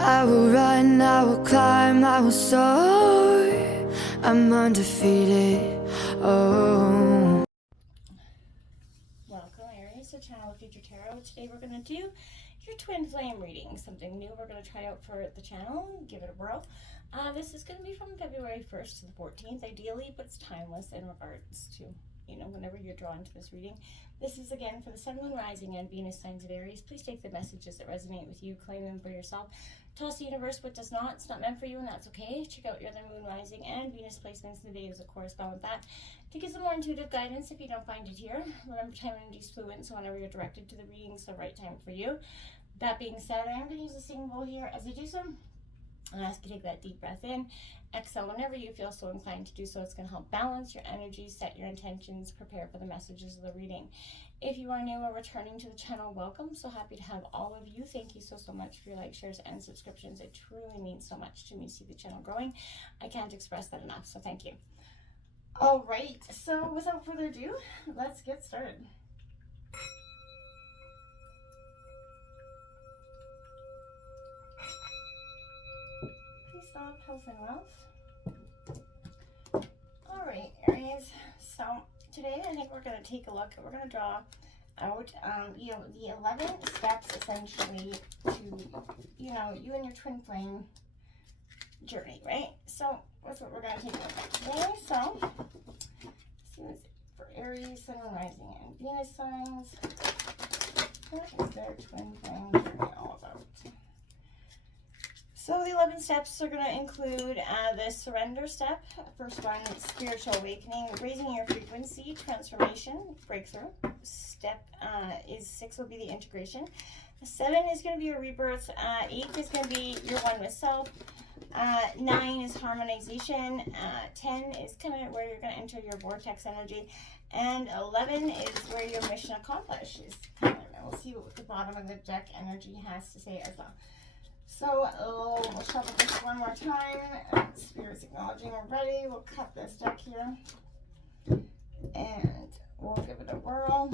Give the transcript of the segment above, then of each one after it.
I will run, I will climb, I will soar. I'm undefeated. Oh. Welcome, Aries, to Channel of Future Tarot. Today we're going to do your twin flame reading, something new we're going to try out for the channel. Give it a whirl. This is going to be from February 1st to the 14th, ideally, but it's timeless in regards to, whenever you're drawn to this reading. This is, again, for the Sun, Moon, Rising, and Venus signs of Aries. Please take the messages that resonate with you, claim them for yourself. Toss the universe what does not. It's not meant for you, and that's okay. Check out your other Moon, Rising, and Venus placements in the days that correspond with that to get some more intuitive guidance if you don't find it here. Remember, time and energy is fluid, so whenever you're directed to the reading, it's the right time for you. That being said, I am going to use a singing bowl here as I do so. And ask you to take that deep breath in, exhale whenever you feel so inclined to do so. It's going to help balance your energy, set your intentions, prepare for the messages of the reading. If you are new or returning to the channel, welcome. So happy to have all of you. Thank you so much for your likes, shares, and subscriptions. It truly means so much to me to see the channel growing. I can't express that enough, so thank you. All right, so without further ado, let's get started. Stop, health and wealth. All right, Aries. So today I think we're going to take a look. We're going to draw out, the 11 steps essentially to, you and your twin flame journey, right? So that's what we're going to take a look at today. So let's see what's for Aries, Sun, Moon, Rising, and Venus signs. What is their twin flame journey all about? So the 11 steps are going to include the surrender step. First one, spiritual awakening, raising your frequency, transformation, breakthrough. Step 6 will be the integration. 7 is going to be your rebirth. 8 is going to be your one with self. 9 is harmonization. 10 is kind of where you're going to enter your vortex energy. And 11 is where your mission accomplished is kind of, we'll see what the bottom of the deck energy has to say as well. So we'll shuffle this one more time. Spirit's acknowledging we're ready. We'll cut this deck here. And we'll give it a whirl.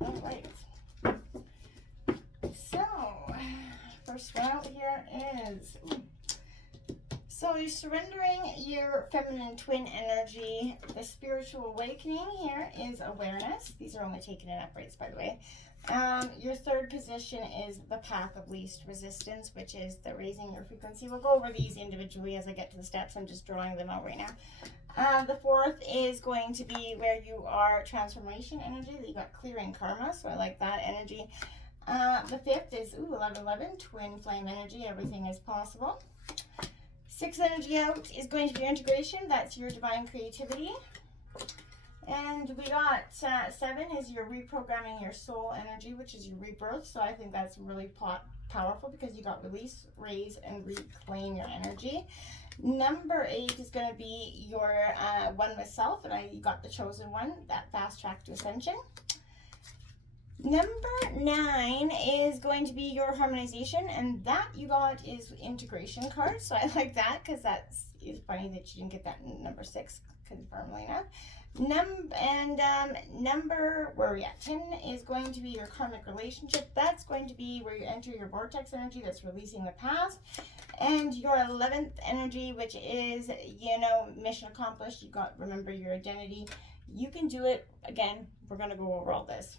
All right. So, first one out here is... So you're surrendering your feminine twin energy. The spiritual awakening here is awareness. These are only taken in uprights, by the way. Your third position is the path of least resistance, which is the raising your frequency. We'll go over these individually as I get to the steps. I'm just drawing them out right now. The fourth is going to be where you are transformation energy. You got clearing karma, so I like that energy. The fifth is 1111, twin flame energy. Everything is possible. Sixth energy out is going to be integration. That's your divine creativity. And we got 7 is your reprogramming your soul energy, which is your rebirth. So I think that's really powerful because you got release, raise, and reclaim your energy. Number 8 is going to be your one with self, and you got the chosen one, that fast track to ascension. Number 9 is going to be your harmonization, and that you got is integration card. So I like that because it's funny that you didn't get that in number 6, confirmingly enough. Number, where are we at? 10 is going to be your karmic relationship. That's going to be where you enter your vortex energy. That's releasing the past. And your 11th energy, which is, mission accomplished. You got, remember your identity. You can do it. Again, we're going to go over all this.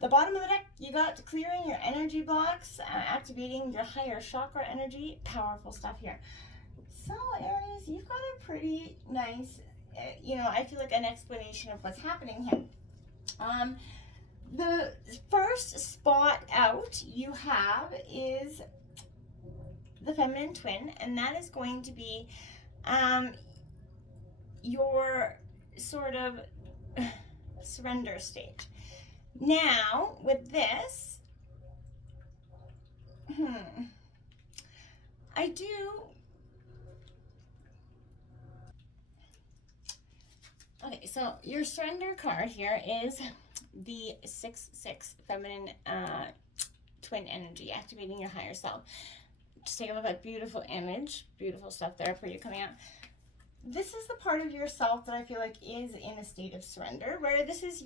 The bottom of the deck, you got clearing your energy blocks, activating your higher chakra energy. Powerful stuff here. So, Aries, you've got a pretty nice... I feel like an explanation of what's happening here. The first spot out you have is the feminine twin, and that is going to be your sort of surrender stage. Now, with this, I do... Okay, so your surrender card here is the 6/6 feminine twin energy, activating your higher self. Just take a look at beautiful image, beautiful stuff there for you coming out. This is the part of yourself that I feel like is in a state of surrender, where this is,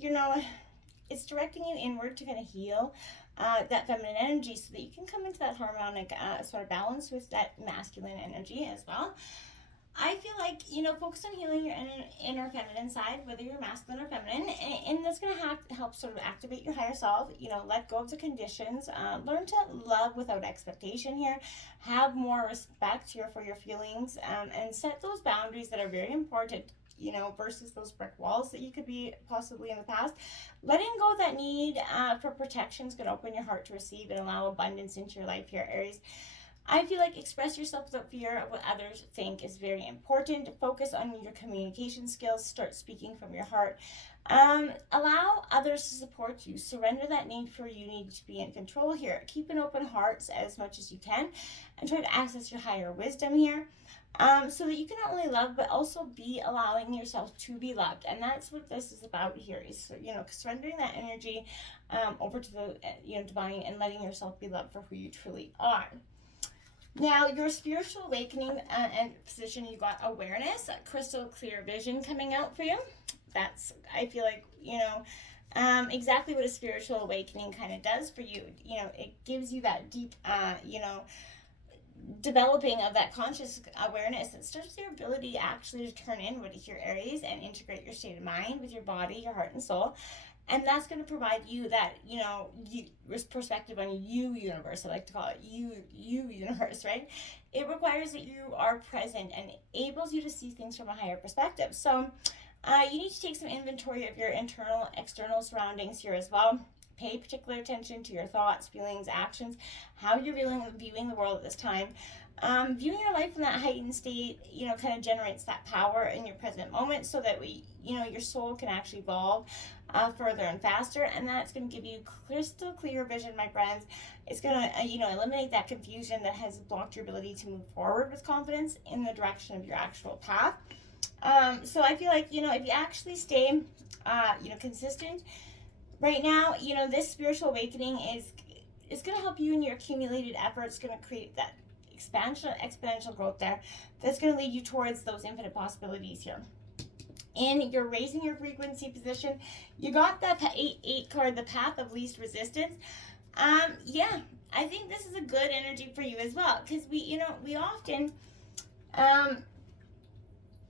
it's directing you inward to kind of heal. that feminine energy, so that you can come into that harmonic sort of balance with that masculine energy as well. I feel like, focus on healing your inner feminine side, whether you're masculine or feminine, and that's going to help sort of activate your higher self, let go of the conditions, learn to love without expectation here, have more respect here for your feelings, and set those boundaries that are very important, versus those brick walls that you could be possibly in the past. Letting go of that need for protection is going to open your heart to receive and allow abundance into your life here, Aries. I feel like express yourself without fear of what others think is very important. Focus on your communication skills. Start speaking from your heart. Allow others to support you. Surrender that need for you need to be in control here. Keep an open heart as much as you can, and try to access your higher wisdom here, so that you can not only love but also be allowing yourself to be loved. And that's what this is about here, is surrendering that energy over to the divine, and letting yourself be loved for who you truly are. Now, your spiritual awakening and position, you got awareness, crystal clear vision coming out for you. That's, I feel like, exactly what a spiritual awakening kind of does for you. It gives you that deep, developing of that conscious awareness that starts your ability actually to turn inward to your Aries and integrate your state of mind with your body, your heart, and soul. And that's going to provide you that, perspective on you universe. I like to call it you universe, right? It requires that you are present and enables you to see things from a higher perspective. So you need to take some inventory of your internal, external surroundings here as well. Pay particular attention to your thoughts, feelings, actions, how you're viewing the world at this time. Viewing your life in that heightened state, kind of generates that power in your present moment, so that your soul can actually evolve further and faster. And that's going to give you crystal clear vision, my friends. It's going to, eliminate that confusion that has blocked your ability to move forward with confidence in the direction of your actual path. So I feel like, if you actually stay, consistent right now, this spiritual awakening is going to help you in your accumulated efforts, going to create that exponential growth there that's going to lead you towards those infinite possibilities here. In your raising your frequency position, you got that 8 card, the path of least resistance. Yeah, I think this is a good energy for you as well, because we often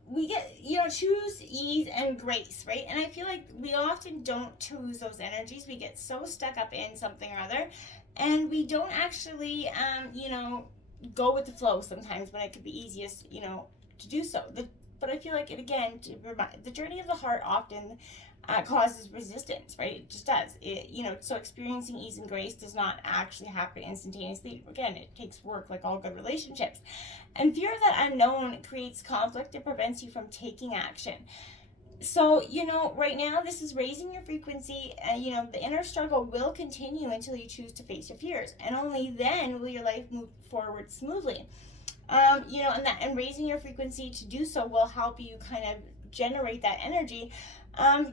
we get, choose ease and grace, right? And I feel like we often don't choose those energies. We get so stuck up in something or other, and we don't actually, go with the flow sometimes, when it could be easiest, to do so. But I feel like, the journey of the heart often causes resistance, right? It just does. So experiencing ease and grace does not actually happen instantaneously. Again, it takes work, like all good relationships. And fear of that unknown creates conflict and prevents you from taking action. So, right now, this is raising your frequency, and, the inner struggle will continue until you choose to face your fears. And only then will your life move forward smoothly. And raising your frequency to do so will help you kind of generate that energy.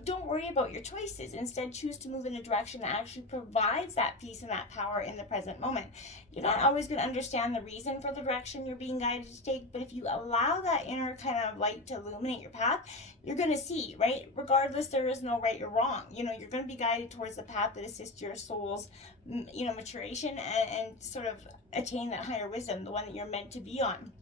Don't worry about your choices. Instead, choose to move in a direction that actually provides that peace and that power in the present moment. You're not always going to understand the reason for the direction you're being guided to take, but if you allow that inner kind of light to illuminate your path, you're going to see, right? Regardless, there is no right or wrong. You're going to be guided towards the path that assists your soul's, maturation and sort of attain that higher wisdom, the one that you're meant to be on.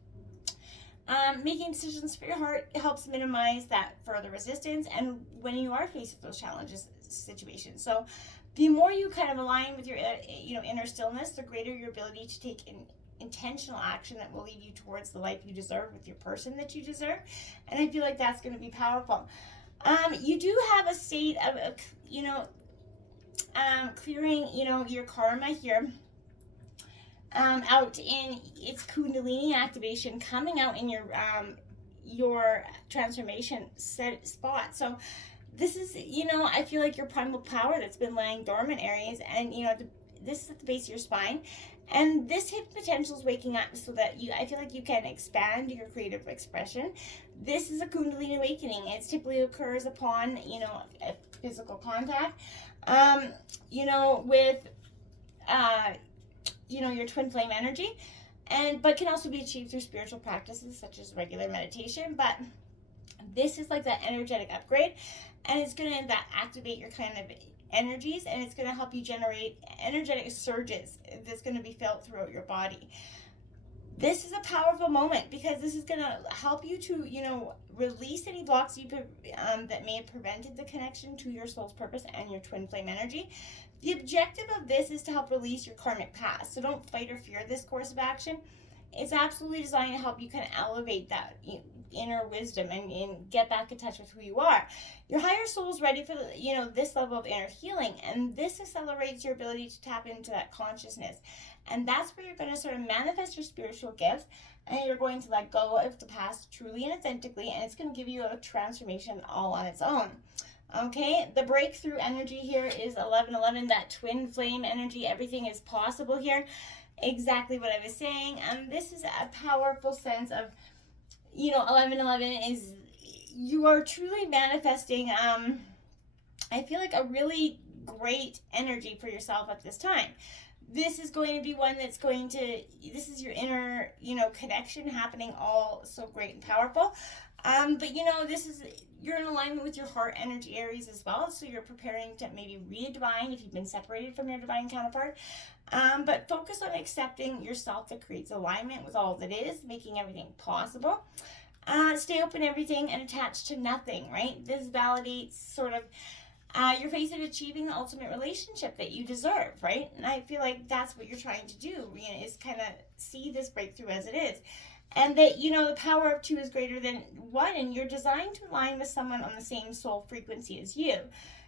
Making decisions for your heart helps minimize that further resistance, and when you are faced with those challenges, situations. So the more you kind of align with your inner stillness, the greater your ability to take intentional action that will lead you towards the life you deserve with your person that you deserve. And I feel like that's going to be powerful. You do have a state of clearing your karma here. Out in its Kundalini activation, coming out in your transformation spot. So this is, I feel like your primal power that's been lying dormant, Aries, and this is at the base of your spine, and this hidden potential is waking up, so that I feel like you can expand your creative expression. This is a Kundalini awakening. It typically occurs upon a physical contact, with your twin flame energy, but can also be achieved through spiritual practices such as regular meditation. But this is like that energetic upgrade, and it's going to activate your kind of energies, and it's going to help you generate energetic surges that's going to be felt throughout your body. This is a powerful moment because this is going to help you to, release any blocks that may have prevented the connection to your soul's purpose and your twin flame energy. The objective of this is to help release your karmic past. So don't fight or fear this course of action. It's absolutely designed to help you kind of elevate that inner wisdom and get back in touch with who you are. Your higher soul is ready for this level of inner healing, and this accelerates your ability to tap into that consciousness. And that's where you're going to sort of manifest your spiritual gifts, and you're going to let go of the past truly and authentically, and it's going to give you a transformation all on its own. Okay, the breakthrough energy here is 1111, that twin flame energy. Everything is possible here. Exactly what I was saying. This is a powerful sense of, 1111 is you are truly manifesting, I feel like a really great energy for yourself at this time. This is going to be one that's this is your inner, connection happening all so great and powerful. But you're in alignment with your heart energy, Aries, as well. So you're preparing to maybe redivine if you've been separated from your divine counterpart. But focus on accepting yourself that creates alignment with all that is, making everything possible. Stay open to everything and attached to nothing, right? This validates sort of your faith in achieving the ultimate relationship that you deserve, right? And I feel like that's what you're trying to do, is kind of see this breakthrough as it is. And that, the power of 2 is greater than 1, and you're designed to align with someone on the same soul frequency as you.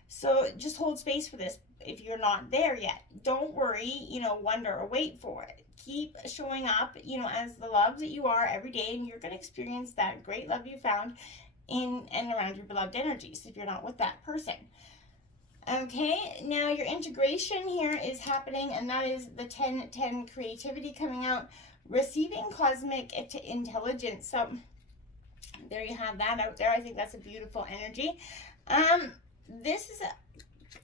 So just hold space for this if you're not there yet. Don't worry, wonder or wait for it. Keep showing up, as the love that you are every day, and you're going to experience that great love you found in and around your beloved energies if you're not with that person. Okay, now your integration here is happening, and that is the 10-10 creativity coming out. Receiving cosmic intelligence. So there you have that out there. I think that's a beautiful energy. This is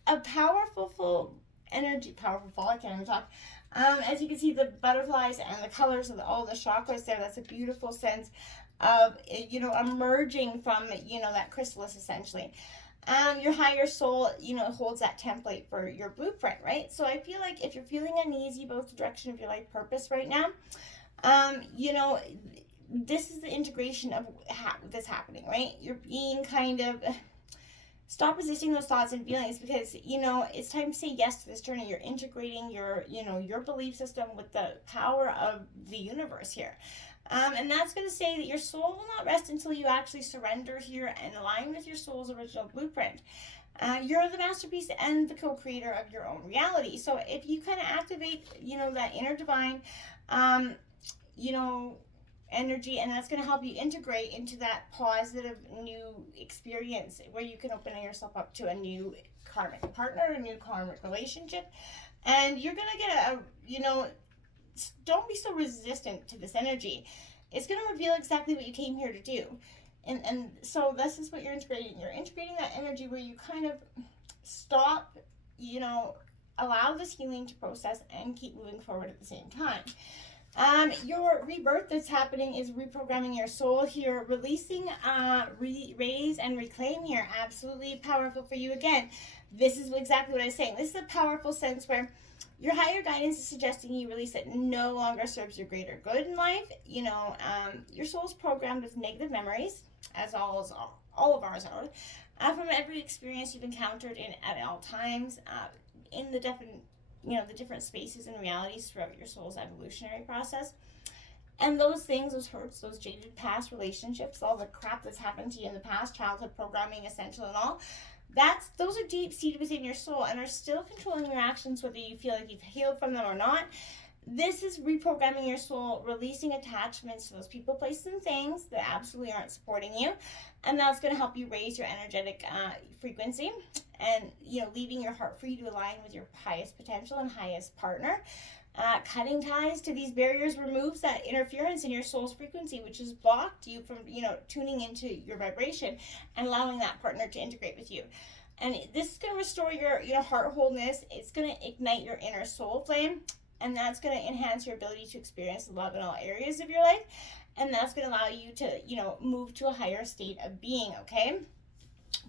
a powerful energy. Powerful, I can't even talk. As you can see, the butterflies and the colors of all the chakras there, that's a beautiful sense of, emerging from, that chrysalis essentially. Your higher soul, holds that template for your blueprint, right? So I feel like if you're feeling uneasy about the direction of your life purpose right now, this is the integration of this happening, right? You're being kind of, stop resisting those thoughts and feelings because, it's time to say yes to this journey. You're integrating your belief system with the power of the universe here. And that's going to say that your soul will not rest until you actually surrender here and align with your soul's original blueprint. You're the masterpiece and the co-creator of your own reality. So if you kind of activate, that inner divine, energy, and that's going to help you integrate into that positive new experience where you can open yourself up to a new karmic partner, a new karmic relationship. And you're going to get don't be so resistant to this energy. It's going to reveal exactly what you came here to do. And so this is what you're integrating. You're integrating that energy where you kind of stop, allow this healing to process and keep moving forward at the same time. Your rebirth that's happening is reprogramming your soul here, releasing, raise and reclaim here. Absolutely powerful for you again. This is exactly what I was saying. This is a powerful sense where your higher guidance is suggesting you release that no longer serves your greater good in life. Your soul's programmed with negative memories, as all of ours are, from every experience you've encountered at all times, in the different spaces and realities throughout your soul's evolutionary process. And those things, those hurts, those jaded past relationships, all the crap that's happened to you in the past, childhood programming, essential and all, those are deep-seated within your soul and are still controlling your actions, whether you feel like you've healed from them or not. This is reprogramming your soul, releasing attachments to those people, places, and things that absolutely aren't supporting you. And that's going to help you raise your energetic frequency and, leaving your heart free to align with your highest potential and highest partner. Cutting ties to these barriers removes that interference in your soul's frequency, which has blocked you from, tuning into your vibration and allowing that partner to integrate with you. And this is going to restore your heart wholeness. It's going to ignite your inner soul flame, and that's going to enhance your ability to experience love in all areas of your life. And that's going to allow you to, move to a higher state of being, okay?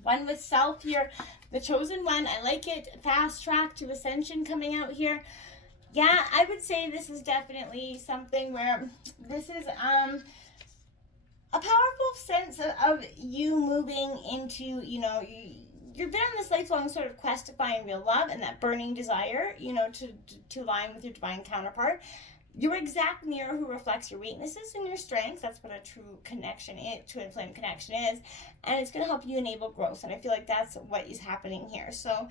One with self here, the chosen one. I like it. Fast track to ascension coming out here. Yeah, I would say this is definitely something where this is a powerful sense of you moving into, you've been on this lifelong sort of quest to find real love and that burning desire, to align with your divine counterpart. Your exact mirror who reflects your weaknesses and your strengths. That's what a true connection is, twin flame connection is. And it's going to help you enable growth. And I feel like that's what is happening here. So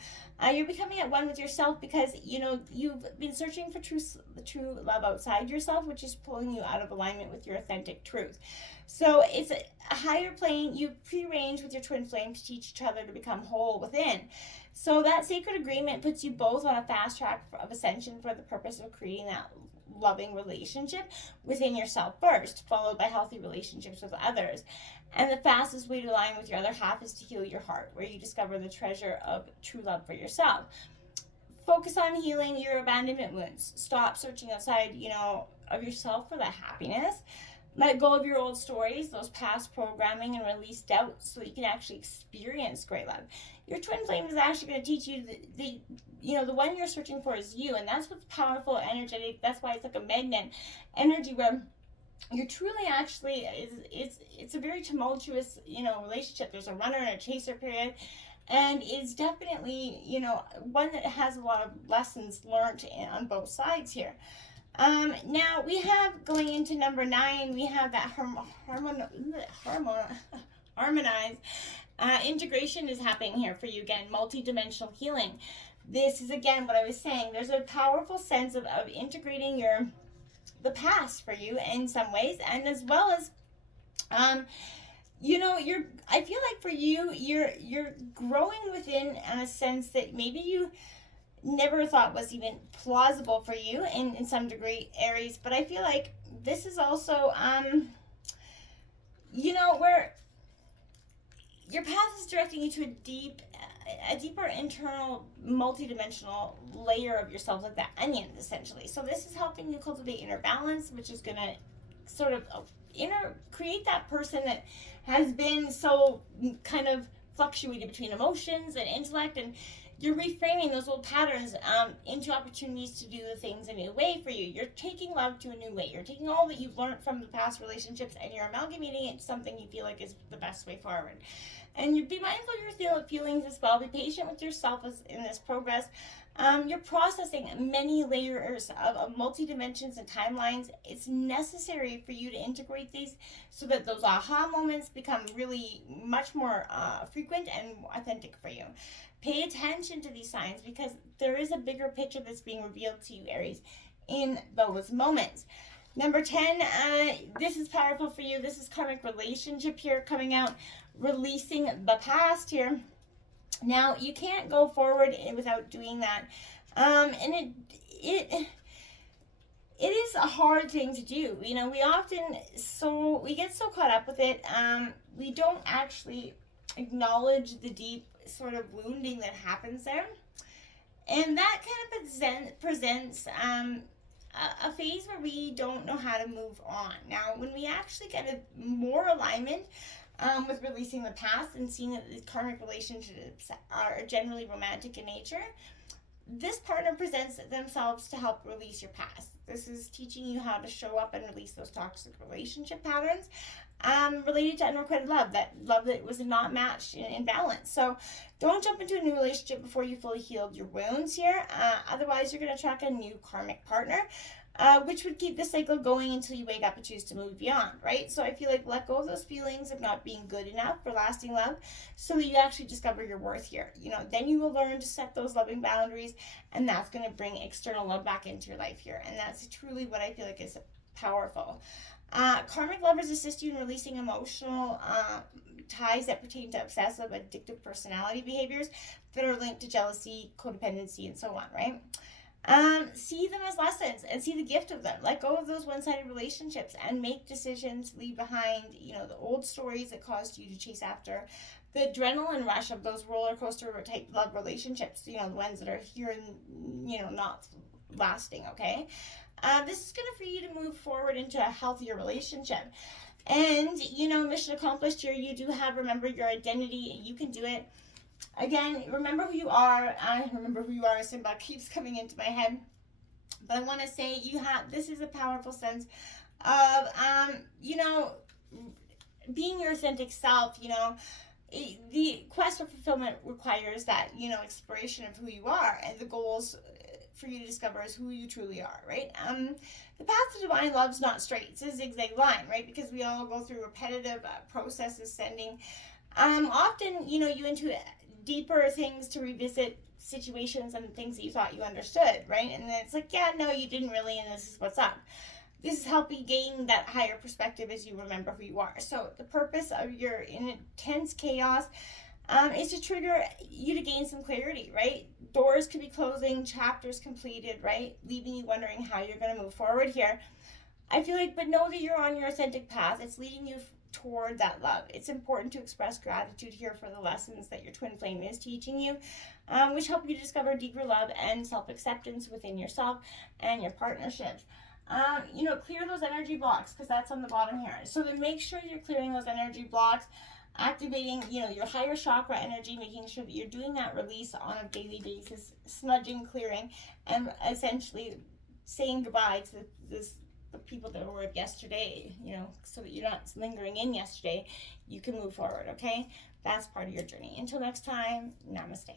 you're becoming at one with yourself because, you've been searching for true love outside yourself, which is pulling you out of alignment with your authentic truth. So it's a higher plane. You prearrange with your twin flame to teach each other to become whole within. So that sacred agreement puts you both on a fast track of ascension for the purpose of creating that loving relationship within yourself first, followed by healthy relationships with others. And the fastest way to align with your other half is to heal your heart, where you discover the treasure of true love for yourself. Focus on healing your abandonment wounds. Stop searching outside, of yourself for that happiness. Let go of your old stories, those past programming, and release doubt so you can actually experience great love. Your twin flame is actually going to teach you the one you're searching for is you, and that's what's powerful, energetic. That's why it's like a magnet energy where you're truly actually it's a very tumultuous relationship. There's a runner and a chaser period, and it's definitely one that has a lot of lessons learned on both sides here. Now we have, going into number 9, we have that harmonize. Integration is happening here for you again, multi-dimensional healing. This is again what I was saying. There's a powerful sense of integrating the past for you in some ways, and as well as I feel like for you, you're growing within in a sense that maybe you never thought was even plausible for you in some degree, Aries. But I feel like this is also where your path is directing you to a deeper internal multi-dimensional layer of yourself, like that onion essentially. So this is helping you cultivate inner balance, which is going to sort of create that person that has been so kind of fluctuated between emotions and intellect, and you're reframing those old patterns into opportunities to do the things a new way for you. You're taking love to a new way. You're taking all that you've learned from the past relationships and you're amalgamating it to something you feel like is the best way forward. And you be mindful of your feelings as well. Be patient with yourself in this progress. You're processing many layers of multi-dimensions and timelines. It's necessary for you to integrate these so that those aha moments become really much more frequent and authentic for you. Pay attention to these signs because there is a bigger picture that's being revealed to you, Aries, in those moments. Number 10, this is powerful for you. This is karmic relationship here coming out, releasing the past here. Now, you can't go forward without doing that. And it is a hard thing to do. We get so caught up with it. We don't actually acknowledge the deep sort of wounding that happens there. And that kind of presents a phase where we don't know how to move on. Now, when we actually get more alignment with releasing the past and seeing that these karmic relationships are generally romantic in nature, this partner presents themselves to help release your past. This is teaching you how to show up and release those toxic relationship patterns related to unrequited love, that was not matched in balance. So don't jump into a new relationship before you fully healed your wounds here. Otherwise, you're going to attract a new karmic partner, which would keep the cycle going until you wake up and choose to move beyond, right? So I feel like let go of those feelings of not being good enough for lasting love so that you actually discover your worth here. Then you will learn to set those loving boundaries, and that's going to bring external love back into your life here. And that's truly what I feel like is powerful. Karmic lovers assist you in releasing emotional ties that pertain to obsessive, addictive personality behaviors that are linked to jealousy, codependency, and so on, right? See them as lessons and see the gift of them. Let go of those one-sided relationships and make decisions, leave behind, the old stories that caused you to chase after the adrenaline rush of those roller coaster type love relationships, the ones that are here and, not lasting, okay? This is going to free you to move forward into a healthier relationship. And, you know, mission accomplished here. You do have, remember your identity. You can do it. Again, remember who you are. I remember who you are. Simba keeps coming into my head. But I want to say you have, this is a powerful sense of, you know, being your authentic self, you know. The quest for fulfillment requires that, you know, exploration of who you are, and the goals for you to discover is who you truly are, right? The path to divine love is not straight. It's a zigzag line, right? Because we all go through repetitive processes, sending often, you know, you into deeper things to revisit situations and things that you thought you understood, right? And then it's like, yeah, no, you didn't really, and this is what's up. This is helping gain that higher perspective as you remember who you are. So the purpose of your intense chaos is to trigger you to gain some clarity, right? Doors could be closing, chapters completed, right? Leaving you wondering how you're going to move forward here. I feel like, but know that you're on your authentic path. It's leading you toward that love. It's important to express gratitude here for the lessons that your twin flame is teaching you, which help you discover deeper love and self-acceptance within yourself and your partnerships. You know, clear those energy blocks, because that's on the bottom here. So then make sure you're clearing those energy blocks, activating, you know, your higher chakra energy, making sure that you're doing that release on a daily basis, smudging, clearing, and essentially saying goodbye to the people that were with yesterday, you know, so that you're not lingering in yesterday. You can move forward, okay? That's part of your journey. Until next time, namaste.